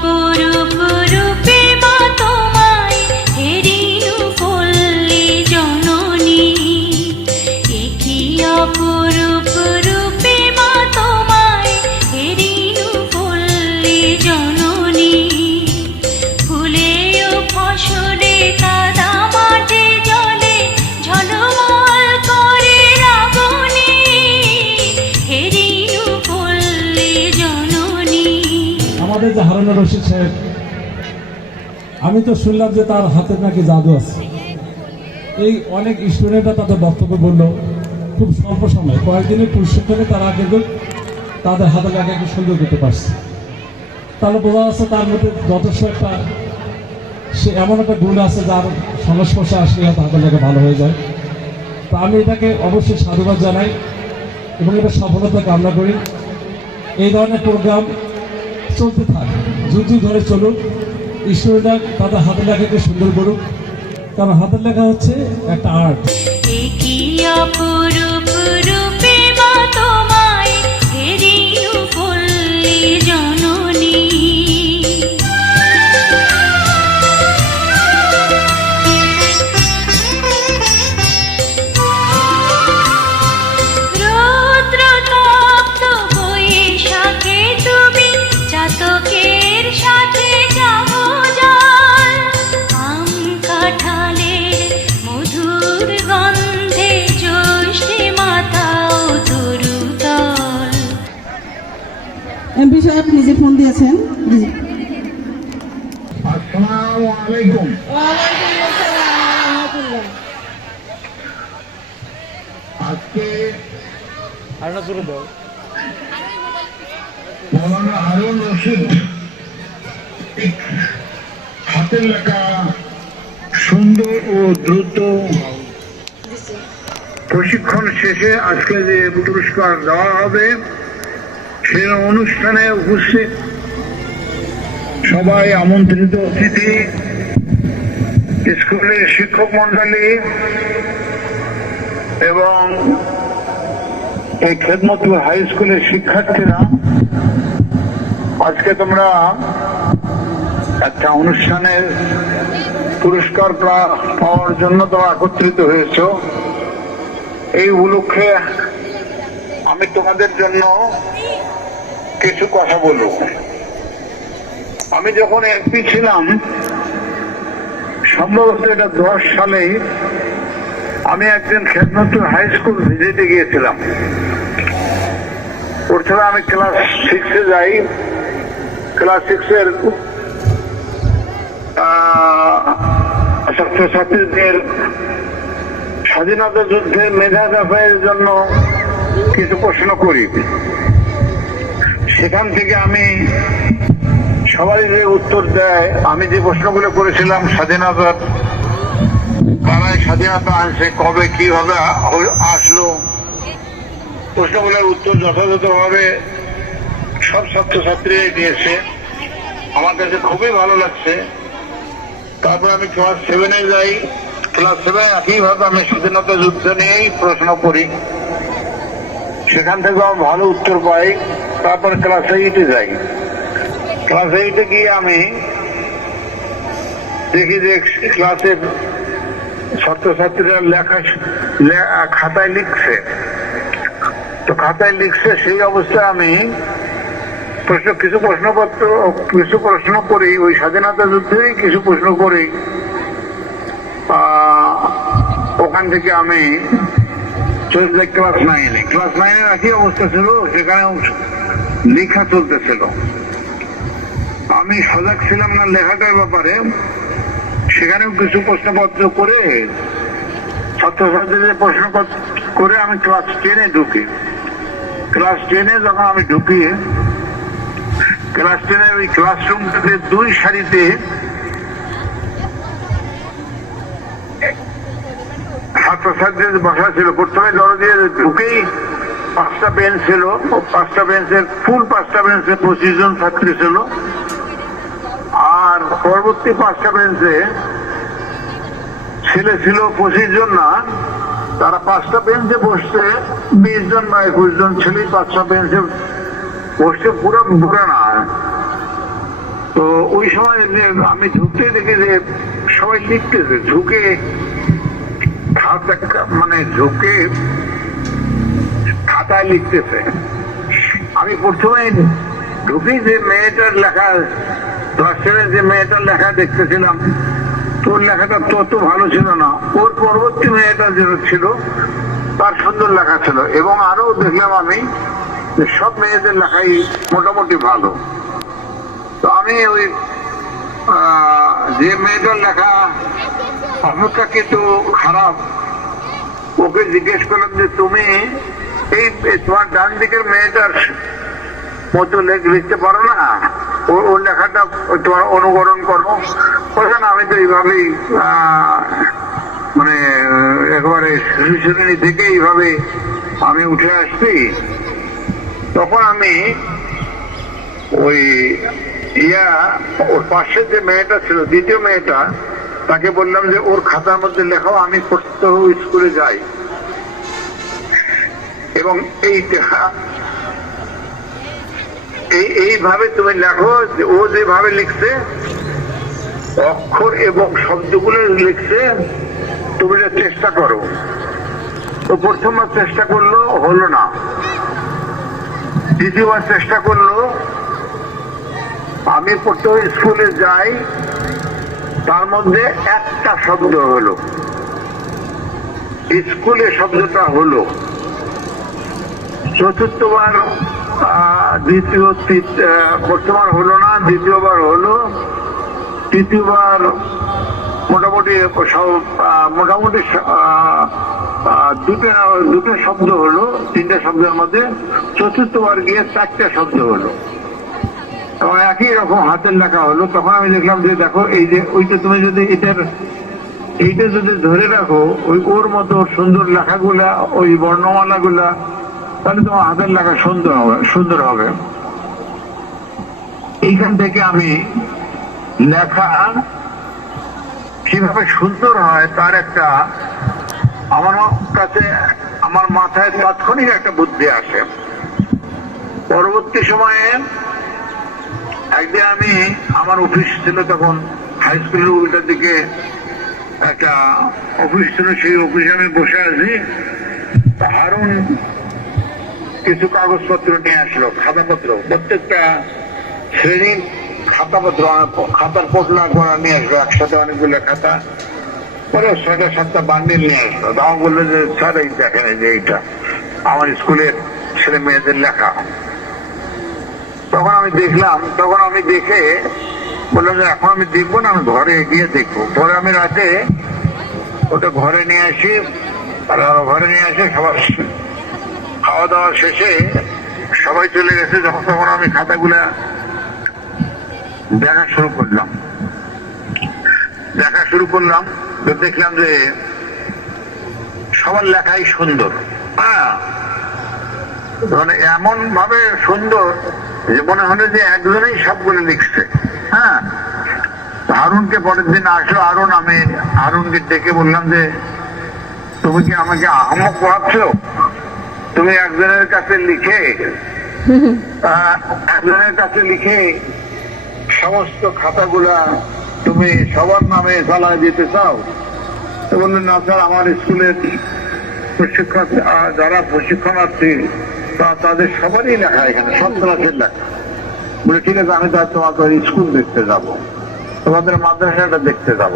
por un... আমাদের যে হারানো রশিদ সাহেব, আমি তো শুনলাম যে তার হাতে নাকি জাদু আছে। এই অনেক স্টুডেন্টরা তাদের বক্তব্য বলল, খুব স্বল্প সময় কয়েকদিনের প্রশিক্ষণে তারা কিন্তু তাদের হাতে লেখাকে সুন্দর করতে পারছে তাহলে বোঝা যাচ্ছে তার মধ্যে যথেষ্ট একটা সে এমন একটা গুণ আছে যার সংস্পর্শে আসলে হাতের লেখা ভালো হয়ে যায়। তো আমি এটাকে অবশ্যই সাধুবাদ জানাই এবং এটা সফলতা কামনা করি। এই ধরনের প্রোগ্রাম চলতে থাক। যুদ্ধ ধরে চলুক। ডাক তাদের হাতের লেখাকে সুন্দর করুক। কারণ হাতের লেখা হচ্ছে একটা আর্ট হাতের লেখা সুন্দর ও দ্রুত প্রশিক্ষণ শেষে আজকে যে পুরস্কার দেওয়া হবে, সে অনুষ্ঠানে উপস্থিত সবাই আমন্ত্রিত অতিথি, স্কুলের শিক্ষক মন্ডলী এবং এই খেদমতুল হাই স্কুলের শিক্ষার্থীরা, আজকে তোমরা একটা অনুষ্ঠানের পুরস্কার পাওয়ার জন্য তোমরা একত্রিত হয়েছ। এই উপলক্ষে আমি তোমাদের জন্য কিছু কথা বলব। আমি যখন এমপি ছিলাম, সম্ভবত এটা দশ সালে আমি একদিন খেদমতুল হাই স্কুল ভিজিটে গিয়েছিলাম। প্রথমে আমি ক্লাস সিক্সে যাই। ক্লাস সিক্সের ছাত্রছাত্রীদের স্বাধীনতা যুদ্ধে মেধা দাফের জন্য কিছু প্রশ্ন করি। সেখান থেকে আমি সবাই যে উত্তর দেয়, আমি যে প্রশ্নগুলো করেছিলাম স্বাধীনতার কারাই স্বাধীনতা আনছে, কবে, কীভাবে আসলো? প্রশ্নগুলোর উত্তর যথাযথভাবে সব ছাত্রছাত্রীরাই দিয়েছে আমার কাছে খুবই ভালো লাগছে। তারপর আমি ক্লাস সেভেনে যাই। ক্লাস সেভেন একইভাবে আমি স্বাধীনতা যুদ্ধ নিয়েই প্রশ্ন করি। সেখান থেকে আমি ভালো উত্তর পাই। তারপর ক্লাস এইটে যাই। ক্লাস গিয়ে আমি দেখি যে ক্লাসে ছাত্রছাত্রীরা লেখা খাতায় লিখছে। তো খাতায় লিখছে, সেই অবস্থায় আমি প্রশ্ন, কিছু প্রশ্নপত্র, কিছু প্রশ্ন করি, ওই স্বাধীনতা যুদ্ধেরই কিছু প্রশ্ন করি। ওখান থেকে আমি চলে ক্লাস নাইনে ক্লাস নাইনের একই অবস্থা ছিল সেখানে লেখা চলতেছিল। আমি সজাগ ছিলাম না লেখাটার ব্যাপারে, সেখানেও কিছু প্রশ্নপত্র করে ছাত্রছাত্রীদের প্রশ্ন করে আমি ক্লাস টেনে ঢুকি। ক্লাস টেনে যখন আমি ঢুকি, ক্লাস টেনের ওই ক্লাসরুমটাতে দুই সারিতে ছাত্রছাত্রীদের বসা ছিল। প্রথমে দর দিয়ে ঢুকেই পাঁচটা বেঞ্চ ছিল, পাঁচটা বেঞ্চের ফুল পাঁচটা বেঞ্চে পঁচিশ জন ছাত্রী ছিল। আর পরবর্তী পাঁচটা বেঞ্চে ছেলে ছিল পঁচিশ জন না, তারা পাঁচটা বেঞ্চে বসছে, বিশ জন বা একুশ জন ছেলে পাঁচটা বেঞ্চে বসছে, পুরো পুরো না। তো ওই সময় আমি ঢুকতে দেখি যে সবাই লিখতেছে ঝুঁকে হাত মানে ঝুঁকে খাতায় লিখতেছে। আমি প্রথমে ঢুকি যে মেয়েটার লেখা যে মেয়েটার লেখা দেখতেছিলাম, তোর লেখাটা তত ভালো ছিল না। ওর পরবর্তী মেয়েটা যেটা ছিল, তার সুন্দর লেখা ছিল। এবং আরও দেখলাম আমি যে সব মেয়েদের লেখাই মোটামুটি ভালো। তো আমি ওই যে মেয়েটার লেখা অপেক্ষা কিন্তু খারাপ। ওকে জিজ্ঞেস করলাম যে, তুমি এই তোমার ডান দিকের মেয়েটার মতো লেখ লিখতে পারো না? ওর লেখাটা তোমার অনুকরণ করো। বলছে আমি তো এইভাবেই মানে একেবারে শিশু শ্রেণি থেকে এইভাবে আমি উঠে আসছি। তখন আমি ওই ইয়া, ওর পাশে যে মেয়েটা ছিল, দ্বিতীয় মেয়েটা, তাকে বললাম যে, ওর খাতার মধ্যে লেখাও, আমি প্রত্যহ স্কুলে যাই। এবং এইটা এই এইভাবে তুমি লেখো ও যেভাবে লিখছে, অক্ষর এবং শব্দগুলো লিখছে, তুমি চেষ্টা করো। তো প্রথমবার চেষ্টা করল, হলো না। দ্বিতীয়বার চেষ্টা করল, আমি প্রত্যহ স্কুলে যাই, তার মধ্যে একটা শব্দ হলো। স্কুলে শব্দটা হলো। চতুর্থবার দ্বিতীয় প্রথমবার হলো না, দ্বিতীয়বার হলো। তৃতীয়বার মোটামুটি মোটামুটি দুটো দুটো শব্দ হলো, তিনটে শব্দের মধ্যে। চতুর্থবার গিয়ে চারটে শব্দ হলো। এবং একই রকম হাতের লেখা হলো। তখন আমি দেখলাম যে, দেখো, এই যে, ওইটা তুমি যদি এটার, এইটা যদি ধরে রাখো, ওই ওর মতো সুন্দর লেখাগুলা, ওই বর্ণমালাগুলা তাহলে তোমার হাতের লেখা সুন্দর হবে সুন্দর হবে। এইখান থেকে আমি লেখা কীভাবে সুন্দর হয় তার একটা আমার কাছে, আমার মাথায় তাৎক্ষণিক একটা বুদ্ধি আসে। পরবর্তী সময়ে একদিন আমি আমার অফিস ছিল তখন হাই স্কুলের উল্টার দিকে একটা অফিস ছিল, সেই অফিসে আমি বসে আছি। হারুন কিছু কাগজপত্র নিয়ে আসলো, খাতাপত্র। প্রত্যেকটা শ্রেণির খাতাপত্র, খাতার পোটলা করা নিয়ে আসলো, একসাথে অনেকগুলো খাতা। পরে ছয়টা, সাতটা বান্ডিল নিয়ে আসলো। তখন বলল যে, স্যার, এই দেখেন যে এইটা। আমার স্কুলের ছেলে মেয়েদের লেখা। তখন আমি দেখলাম, তখন আমি দেখে বললাম যে, এখন আমি দেখব না, আমি ঘরে গিয়ে দেখব। পরে আমি রাতে ওটা ঘরে নিয়ে আসি ঘরে নিয়ে আসি, সবার খাওয়া দাওয়া শেষে সবাই চলে গেছে, যখন তখন আমি খাতাগুলা দেখা শুরু করলাম। দেখা শুরু করলাম, তো দেখলাম যে সবার লেখাই সুন্দর। হ্যাঁ মানে এমন ভাবে সুন্দর যে মনে হলো যে একজনেই সবগুলো লিখছে। হ্যাঁ হারুনকে পরের দিন আসলো, হারুন, আমি হারুনকে ডেকে বললাম যে, তুমি কি আমাকে আহমক পড়াচ্ছ তুমি একজনের কাছে লিখে একজনের কাছে লিখে সমস্ত খাতাগুলা তুমি সবার নামে চালায় দিতে চাও? বললেন না স্যার আমার স্কুলের প্রশিক্ষণ যারা প্রশিক্ষণার্থী তা তাদের সবারই লেখা এখানে সব ক্লাসের লেখা। বলে ঠিক আছে আমি তার তোমাদের স্কুল দেখতে যাব। তোমাদের মাদ্রাসাটা দেখতে যাব।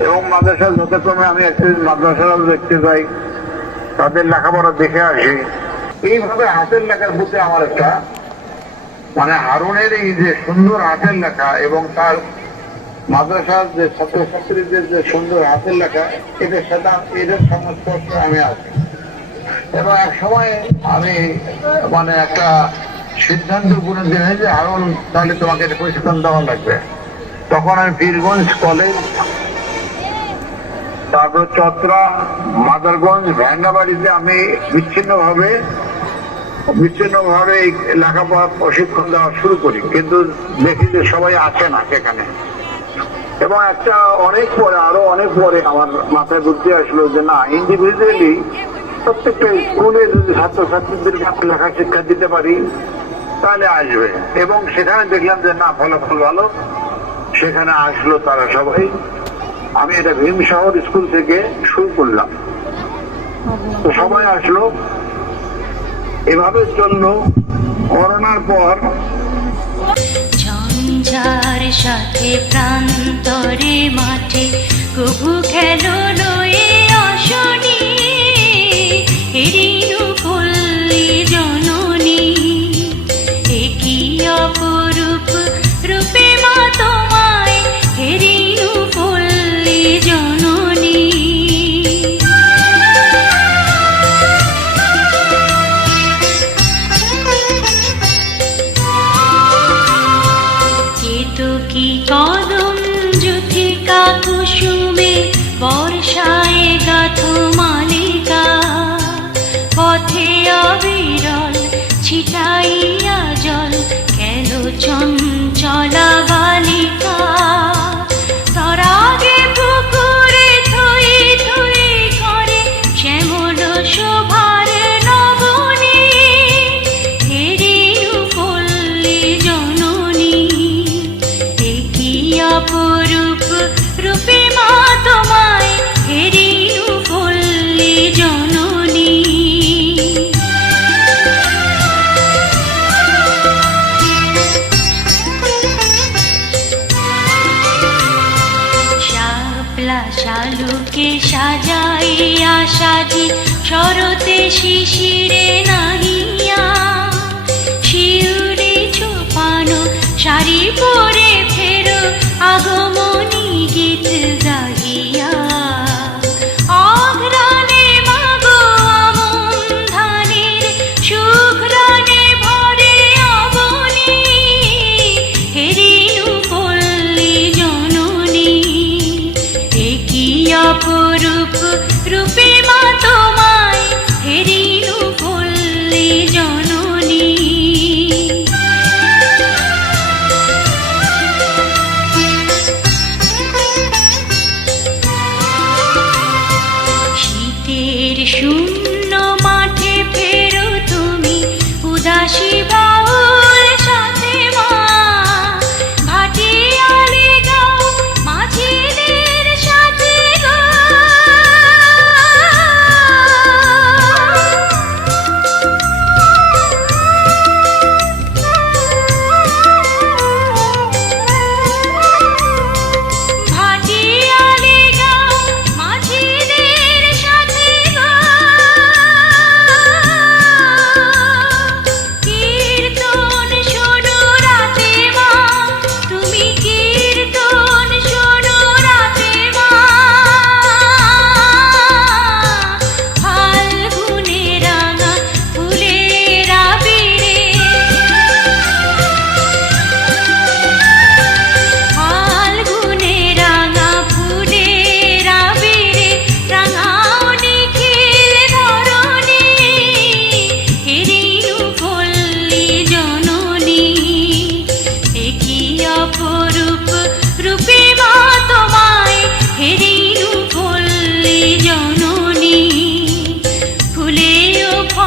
এবং মাদ্রাসা যথাক্রমে আমি একটি মাদ্রাসাও দেখতে যাই। তাদের লেখাপড়া দেখে আসি। এইভাবে হাতের লেখার প্রতি আমার একটা মানে হারুনের এই যে সুন্দর হাতের লেখা এবং তার মাদ্রাসার যে ছাত্রছাত্রীদের যে সুন্দর হাতের লেখা, এদের সাথে এদের সংস্পর্শ আমি আছি। এবং এক সময় আমি মানে একটা সিদ্ধান্ত উপরে দিন যে হারুন, তাহলে তোমাকে এটা প্রশিক্ষণ দেওয়া লাগবে। তখন আমি বীরগঞ্জ কলেজ তারপর চত্রা মাদারগঞ্জ ভ্যাঙ্গাবাড়িতে আমি বিচ্ছিন্নভাবে বিচ্ছিন্নভাবে লেখাপড়া প্রশিক্ষণ দেওয়া শুরু করি, কিন্তু দেখি যে সবাই আসে না সেখানে। এবং একটা অনেক পরে, আরও অনেক পরে আমার মাথায় বুদ্ধি আসলো যে না ইন্ডিভিজুয়ালি প্রত্যেকটা স্কুলে যদি ছাত্রছাত্রীদের কাছে লেখা শিক্ষা দিতে পারি, তাহলে আসবে। এবং সেখানে দেখলাম যে না, ফলাফল ভালো। সেখানে আসলো তারা সবাই। আমি এটা ভীম শহর স্কুল থেকে শুরু করলাম। তো সবাই আসলো। এভাবে চলল। করোনার পর ঝঞ্ঝার সাথে প্রান্তরে মাঠে কবু খেলো লয়ে আসনি কেন সাজি শরতে শিশিরে নাহিয়া শিউরে ছোপানো শাড়ি পরে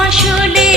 আসলে